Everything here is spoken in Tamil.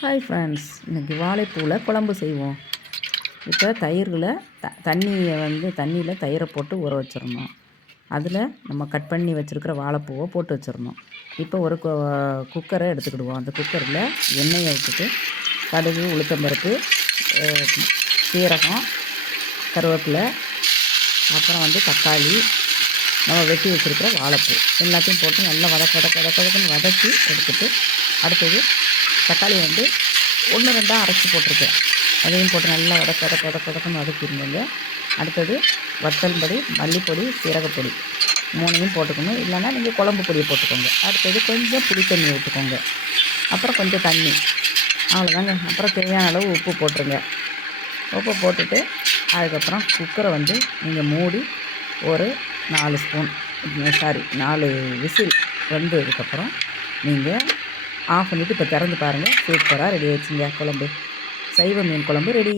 ஹாய் ஃப்ரெண்ட்ஸ் இன்றைக்கி வாழைப்பூவில் குழம்பு செய்வோம். இப்போ தயிரில் த தண்ணியை வந்து தண்ணியில் தயிரை போட்டு ஊற வச்சிடணும். அதில் நம்ம கட் பண்ணி வச்சுருக்கிற வாழைப்பூவை போட்டு வச்சிடணும். இப்போ ஒரு குக்கரை எடுத்துக்கிடுவோம். அந்த குக்கரில் எண்ணெயை விட்டுட்டு கடுகு உளுத்தம்பருப்பு சீரகம் கருவேப்பிலை அப்புறம் வந்து தக்காளி நம்ம வெட்டி வச்சுருக்கிற வாழைப்பூ. எல்லாத்தையும் போட்டு நல்லா வதக்க வதக்க வதக்க வதக்குன்னு வதக்கி எடுத்துட்டு அடுத்தது தக்காளி வந்து ஒன்று ரெண்டாக அரைச்சி போட்டிருக்கேன். அதையும் போட்டு நல்லா வதக்க வதக்க வதக்க வதக்குன்னு வதக்கிருந்தேங்க அடுத்தது வத்தல் பொடி மல்லிப்பொடி சீரகப்பொடி மூணையும் போட்டுக்கணும் இல்லைன்னா நீங்கள் குழம்பு பொடியை போட்டுக்கோங்க. அடுத்தது கொஞ்சம் புளி தண்ணி விட்டுக்கோங்க அப்புறம் கொஞ்சம் தண்ணி. அவ்வளோதாங்க. அப்புறம் தேவையான அளவு உப்பு போட்டுருங்க. உப்பு போட்டுட்டு அதுக்கப்புறம் குக்கரை வந்து நீங்கள் மூடி ஒரு நாலு ஸ்பூன் சாரி நாலு விசில் வந்ததுக்கப்புறம் நீங்கள் ஆஃப் பண்ணிவிட்டு இப்போ திறந்து பாருங்கள் சூப்பராக ரெடி ஆயிடுச்சுங்க குழம்பு. சைவ மீன் குழம்பு ரெடி